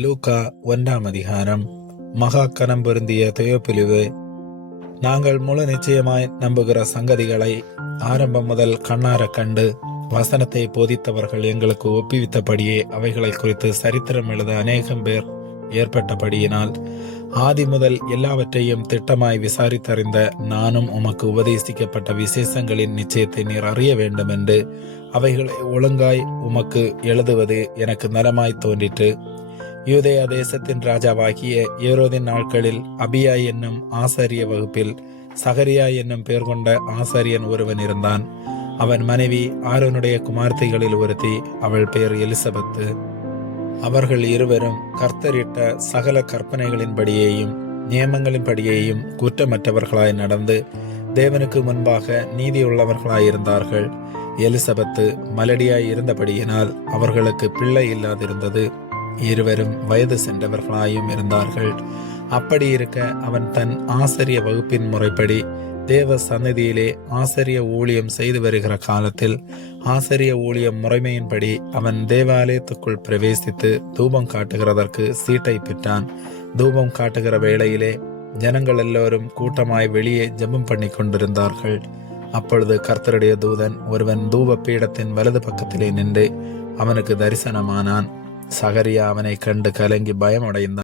லூக்கா 1 மகா கனம் பொருந்திய தெயோப்பிலுவே, நாங்கள் முழு நிச்சயமாய் நம்புகிற சங்கதிகளை ஆரம்பம் முதல் கண்ணார கண்டு வசனத்தை போதித்தவர்கள் எங்களுக்கு ஒப்புவித்தபடியே அவைகளை குறித்து சரித்திரம் எழுத அநேகம் பேர் ஏற்பட்டபடியினால் ஆதி முதல் எல்லாவற்றையும் திட்டமாய் விசாரித்தறிந்த நானும் உமக்கு உபதேசிக்கப்பட்ட விசேஷங்களின் நிச்சயத்தை நீர் அறிய வேண்டும் என்று அவைகளை ஒழுங்காய் உமக்கு எழுதுவது எனக்கு நலமாய் தோன்றிற்று. யூதேயா தேசத்தின் ராஜாவாகிய ஏரோதின் நாட்களில் அபியா என்னும் ஆசாரிய வகுப்பில் சகரியா என்னும் பெயர் கொண்ட ஆசாரியன் ஒருவன் இருந்தான். அவன் மனைவி ஆரோனுடைய குமார்த்திகளில் ஒருத்தி, அவள் பெயர் எலிசபெத்து. அவர்கள் இருவரும் கர்த்தரிட்ட சகல கற்பனைகளின்படியேயும் நியமங்களின்படியேயும் குற்றமற்றவர்களாய் நடந்து தேவனுக்கு முன்பாக நீதியுள்ளவர்களாயிருந்தார்கள். எலிசபெத்து மலடியாய் இருந்தபடியினால் அவர்களுக்கு பிள்ளை இல்லாதிருந்தது. இருவரும் வயது சென்றவர்களாயும் இருந்தார்கள். அப்படி இருக்க அவன் தன் ஆசாரிய வகுப்பின் முறைப்படி தேவ சந்நிதியிலே ஆசாரிய ஊழியம் செய்து வருகிற காலத்தில் ஆசாரிய ஊழியம் முறைமையின்படி அவன் தேவாலயத்துக்குள் பிரவேசித்து தூபம் காட்டுகிறதற்கு சீட்டை பெற்றான். தூபம் காட்டுகிற வேளையிலே ஜனங்கள் எல்லோரும் கூட்டமாய் வெளியே ஜெபம் பண்ணி கொண்டிருந்தார்கள். அப்பொழுது கர்த்தருடைய தூதன் ஒருவன் தூப பீடத்தின் வலது பக்கத்திலே நின்று அவனுக்கு தரிசனமானான். சகரியா அவனை கண்டு கலங்கி பயமடைந்தான்.